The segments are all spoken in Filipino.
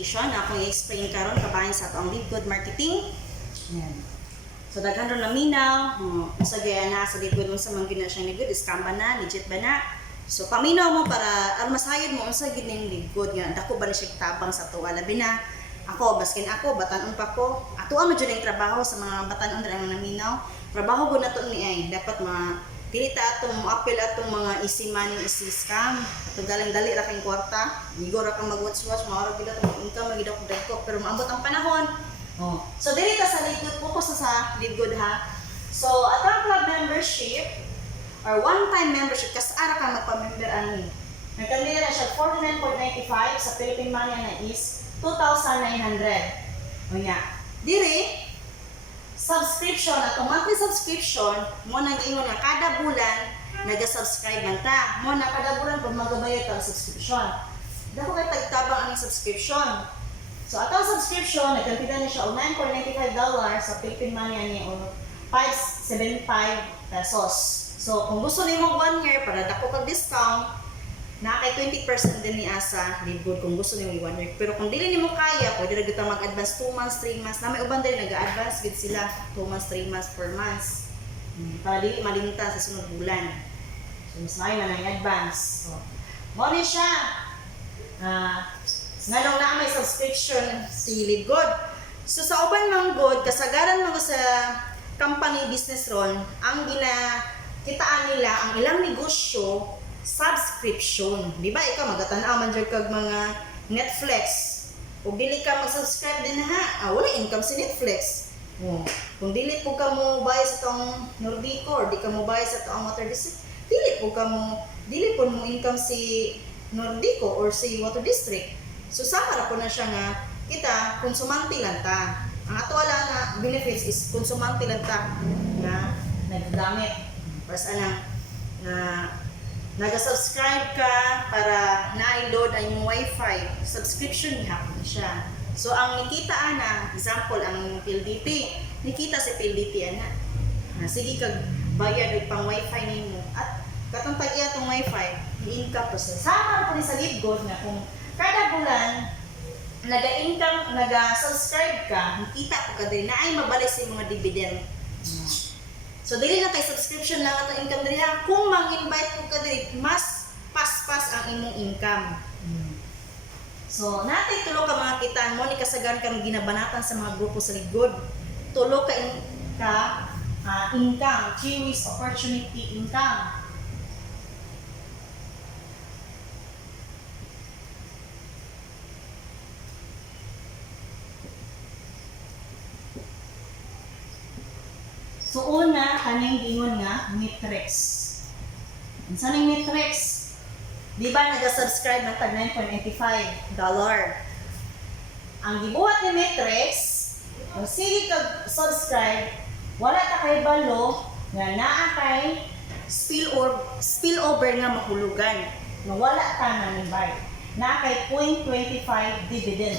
application na akong i-explain karon kabahin sa atong lead good marketing. Yan. So daghan ron laminaw, sa gaya na sa lead good sa mga gina siya lead good, scam ba na, legit ba na. So paminaw mo para masayod mo unsa gid ning lead good nga dako ba ni siya tabang sa tuwa labi na ako baskin ako batan-on pa ko. Ato mo jud ang trabaho sa mga batan-on ra ang naminaw. Trabaho gud nato ni ay dapat dili ta atong mo-appeal atong mga easy money, easy scam. Atong galang-dali ra kay kwarta. Ligo ra kang mag-watch-watch, maura gid atong income magid ako pero maabot ang panahon. Oh. So dili ta sa lead good, focus sa lead good ha. So atong club membership or one-time membership kas ara ka magpa-member ani. Nagkandila na siya 49.95 sa Philippine money na is 2,900. O nga. Diri subscription, atong monthly subscription, mo nang ingon nga kada bulan naga-subscribe man ta. Mo na kada bulan pag magabayad ta subscription. Dako kay tagtabang ang subscription. So atong subscription nagkantida na siya og $9.95 sa Philippine money ani o 575 pesos. So kung gusto nimo 1 year para dako kag discount, na kay 20% din ni asa lead good kung gusto nimo i-1 year. Pero kung dili nimo kaya, pwede ra gyud mag-advance 2 months, 3 months. Na may uban din nag-advance gid sila 2 months, 3 months, 4 months. Para dili malimita sa sunod bulan. So mas may man ang advance. So mo ni siya. Nganong na may subscription si lead good. So sa uban mang good, kasagaran mo sa company business ron, ang kitaan nila ang ilang negosyo subscription. Di ba ikaw magatanaw man jud kag mga Netflix. O dili ka mag-subscribe din ha. Wala income si Netflix. Kung dili po ka mo bayad sa tong Nordico or di ka mo bayad sa tong Water District, dili po mo income si Nordico or si Water District. So sama ra po na siya nga kita konsumante lang ta. Ang ato wala na benefits is konsumante lang ta na nagagamit. Basta na naga-subscribe ka para na-load ang yung wifi. Subscription hapon siya. So ang nikita ana, example ang PLDT, nikita si PLDT ana. Sige kag bayad og pang wifi nimo at katong tag-iya tong wifi, i-income to sa. Sama po ni sa lead good nga kung kada bulan naga-income, naga-subscribe ka, nakita ko ka din na ay mabalik sa mga dividend. So dili na kay subscription lang atong income diri ha. Kung mang-invite ko ka diri, mas pas-pas ang imong income. So natay tulo ka mga kitaan mo ni kasagan kang ginabanatan sa mga grupo sa ligod. Tulo ka income, Kiwis opportunity income. So una, kaning gingon nga, Matrix. Unsa ning Matrix? Di ba naga-subscribe ng tag $9.85? Ang gibuhat ni Matrix, kung sige kag subscribe, wala ta kay balo nga naa kay spillover nga mahulugan. Nga wala ta nanibay. Naa kay 0.25 dividend.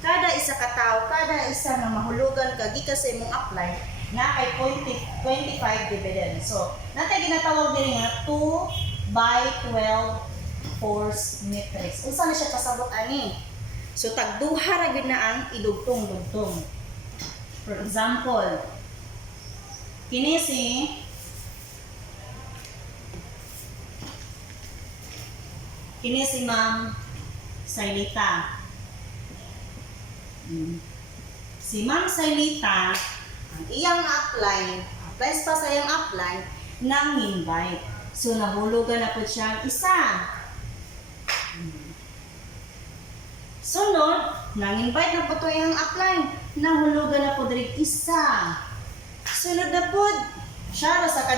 Kada isa ka tao, kada isa nga mahulugan ka gikan sa imong apply na kay 25 dividend. So, natay ginatawag din nga 2 by 12 force matrix. Unsa na siya pasabot ani? So tagduha ra gyud na ang idugtong-dugtong. For example, kini si Ma'am Sailita. Si Ma'am Sailita, ang iyang upline, applies pa sa iyang upline, nang invite. So, nahulugan na po siya isa. Sunod, nang invite na po ito iyang upline, nahulugan na po diri isa. Sunod na po, siya sa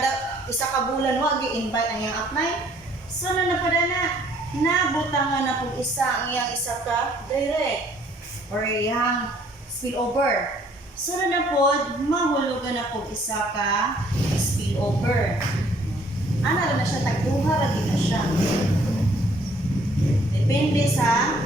isa ka bulan, wag i-invite ang iyang upline. Sunod na po na, nabutangan na po isa ang iyang isa ka direct. Or yung spillover. Sunod na po, mahulugan na po isa ka spillover. Ano na siya, tagduha lagi na siya. Depende sa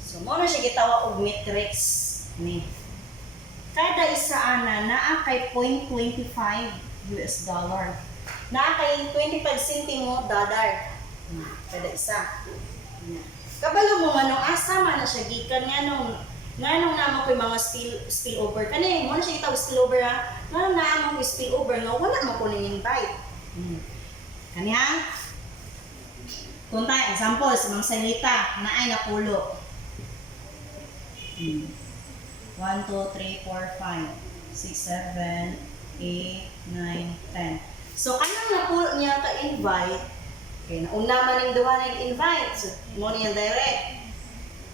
so, mo na siya gitawa og matrix. Ni. Kada isa ana naa kay 0.25 US dollar. Naa kay 25 centimo dollar. Kada isa. Kabalo mo nganong asa man na siya gikan nganong naman ko'y mga spillover kani mo na siya gitawag spillover ha. Nganong naman ko'y spillover nga wala man ko ning invite. Kani ha? Kung tayo, example, si Ma'am Salita, na ay napulo. 1, 2, 3, 4, 5, 6, 7, 8, 9, 10. So, kanang napulo niya ka-invite, okay, nauna man yung duha na invite, so, mo niya direct.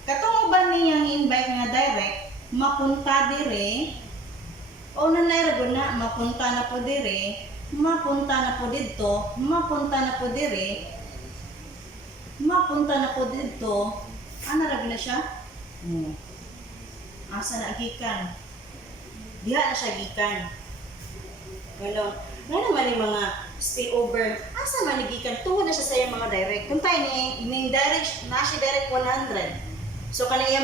Katong ba niyang invite nga direct, mapunta dire, o nanayra na, mapunta na po dire, mapunta na po dito, mapunta na po dire, mapunta na po dito, ano rabi na siya? Asa na gikan? Diha na siya gikan. Ganon. Ngayon naman yung mga spillover, asa man gikan? Tuho na siya sa yung mga direct. Kung tayo ni direct, na siya direct 100. So kanina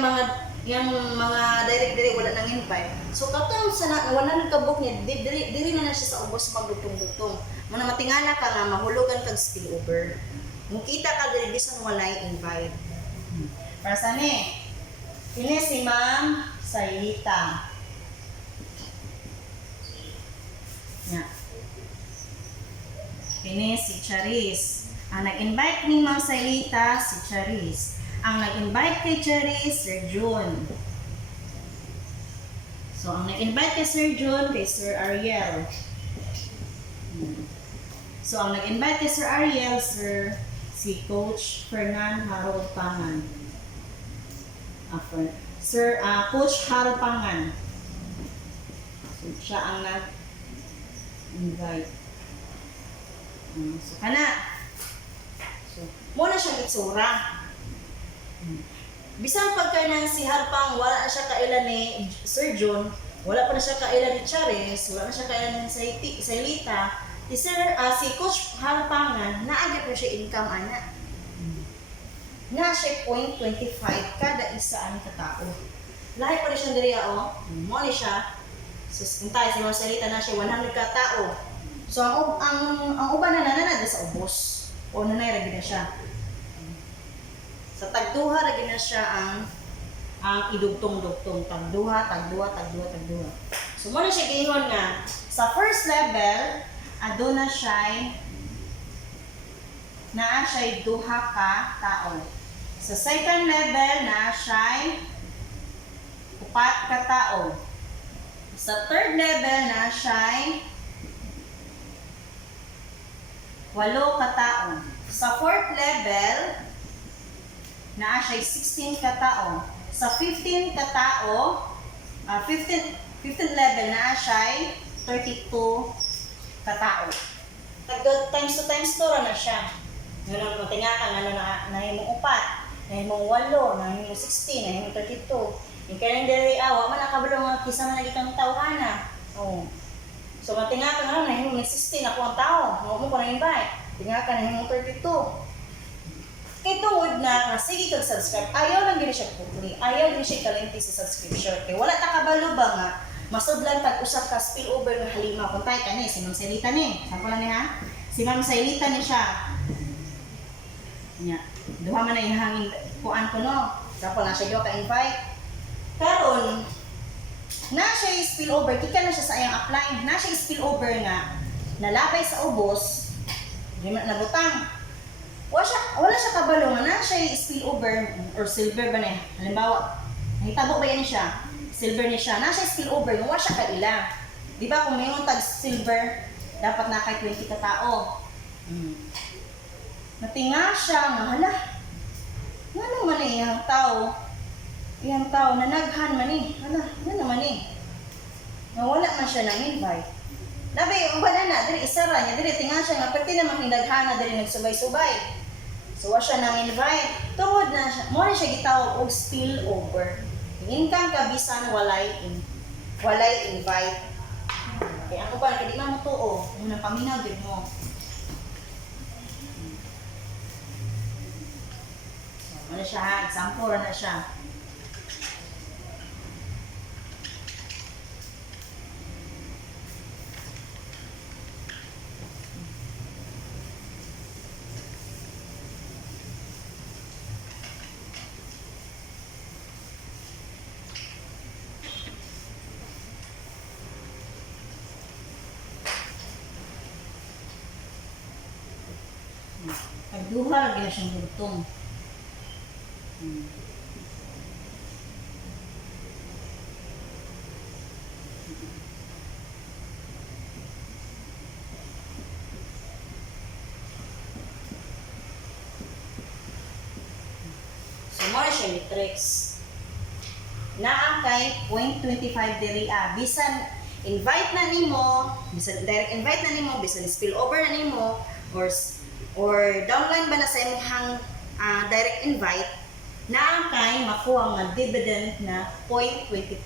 yung mga direct wala nang invite. So katong sa wala nang kabuk niya, diri na siya sa ubos magdugtong-dugtong. Muna matingala ka nga mahulugan kag spillover. Mukita ka diri bisan walay invite. Para sa ni. Kini si Ma'am Sailita. Ya. Kini si Charis. Ang nag-invite ni Ma'am Sailita si Charis. Ang nag-invite kay Charis, Sir June. So, ang nag-invite kay Sir June, kay Sir Ariel. So, ang nag-invite kay Sir Ariel, si Coach Fernan Harold Pangan. Coach Harold Pangan. So, siya ang nag-invite. So, kana. So, muna siyang itsura. Bisan pagka nang si Harpang, wala na siya kailan ni Sir John, wala pa na siya kailan ni Charis, wala na siya kailan ni Sailita, si Coach Harpangan, naagad na siya income ana. Na siya 0.25 kada isa ang katao. Lahi pa rin siya diriya mo ni siya. So, kung tayo si Ma'am Sailita na siya 100 katao. So, ang uban na nananad sa ubos. O nanay na siya. Sa tagduha lagi na siya ang idugtong-dugtong. Tagduha. So, muna siya gingon nga, sa first level, aduna siya naa siya duha ka tao. Sa second level, naa siya upat ka tao. Sa third level, naa siya 8 ka tao. Sa fourth level, naa siya 16 ka tao. Sa 15 ka tao, 15th level naa siya 32 ka tao. Times to na siya. Ngayon mo tingakan na himong 4, na himong 8, na himong 16, na himong 32. Yung kalendary awa man nakabalo nga kisa man nagitang tawhana. Oh. So matingakan na himong 16 ako ang tao. Mo ko na invite. Tingakan na himong 32. Kay tungod na sige kag subscribe, ayaw lang gini siya kukli, ayaw gini siya kalimti sa subscription. Kay wala ta kabalo ba nga masudlan tag usap ka spillover nga halima kung tayo kani si Ma'am Sailita ni. Sako lang ni ha? Si Ma'am Sailita ni siya. Nya, duha man na ihangin kuan ko no. Sako na siya ka invite. Karon na siya spillover, kika na siya sa ayang apply. Na siya spillover nga nalabay sa ubos, di man nabutang. Wala siya kabalo nga na siya spillover or silver ba na. Halimbawa, nahitabo ba yan siya? Silver niya siya. Na siya spillover, wala siya kaila. Di ba kung mayroong tag silver, dapat na kay 20 ka tao. Natinga siya nga, hala. Nga naman iyang tao. Iyang tao, nanaghan man hala, nga naman Nawala man siya ng invite. Labi, wala na, dili isara niya, dili tinga siya nga, pati naman hinaghan na, dili nagsubay-subay. So, wa siya nang invite. Tungod na siya, mo na siya gitawag og spillover. Income ka bisan walay invite. Kaya ako pa, kadi man mo tuo, muna paminaw din mo. So, mo na siya ha, example na siya. Duha lagi na siyang bultong. So, mo siya ni tricks. Naa kay 0.25 diri bisan invite na nimo, bisan direct invite na nimo, bisan spill over na nimo, or downline ba na sa imong direct invite, naa kay makuha nga dividend na 0.25.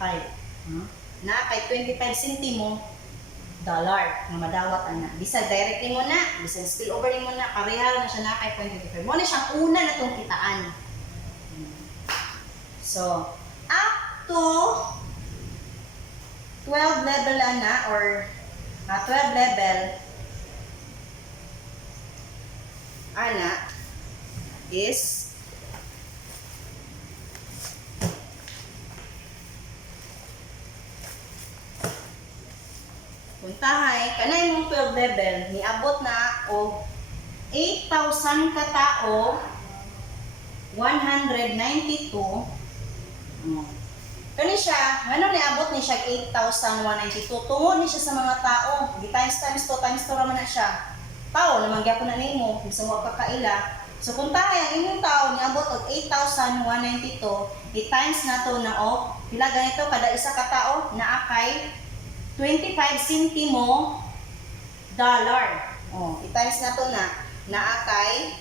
Na kay 25 sentimo dollar nga madawat ana. Bisan direct nimo na, bisan spill over nimo na, parehas na siya na kay 0.25. Mo na siyang una na tong kitaan. So, up to 12 level na or 12 level ana is puntahay kanay mong 12 level niabot na og 8,000 ka tao 192 kani siya, ano niabot ni siya 8,192. Tungod ni siya sa mga tao. Di times 2 raman na siya. Tao, naman gyapon na nimo, bisa mo kakaila. So kung tayo ang inyong tao niabot og 8,192, i-times na to na og pila ganito kada isa ka tao naa kay 25 sentimo dollar. Oh, i-times na to na naa kay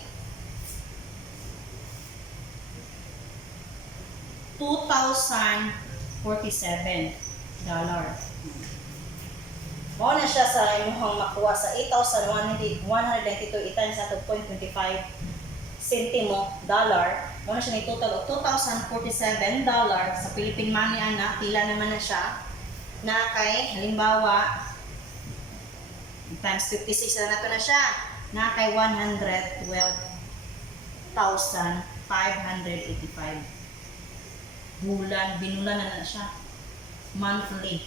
2,047 dollar. Mao na siya sa imong makuha sa 8,192 i-times na to 0.25 sentimo dollar. Mao na siya ni total of 2,047 dollar sa Philippine money ana. Pila naman na siya na kay halimbawa times 56 na nato na siya na kay 112,585 bulan, binulan na siya. Monthly.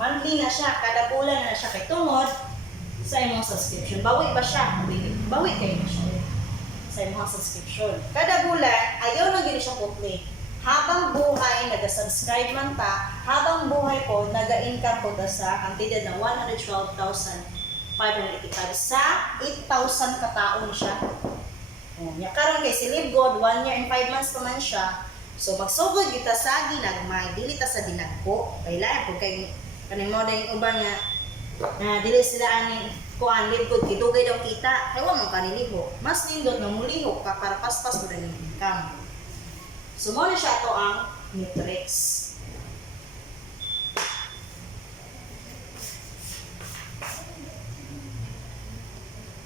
Monthly na siya. Kada bulan na siya. Kay tungod sa imong subscription. Bawi ba siya? Bawi kayo na siya. Sa imong subscription. Kada bulan, ayaw na gini siya putli. Habang buhay, nag-subscribe man ta, habang buhay po, nag-income po ta sa kantidad ng 112,585 sa 8,000 katao siya. Karon kay si Live God 1 year and 5 months pa man siya. So magsugod kita sa ginagmay, dili ta sa dinagko. Kay lain pud kay kaning mo dayong uban nga na dili sila ani kuan Live God kidugay daw kita. Kay wa man kaniliho. Mas nindot nga muliho ka para paspas pud ang income. So mo na siya ato ang matrix.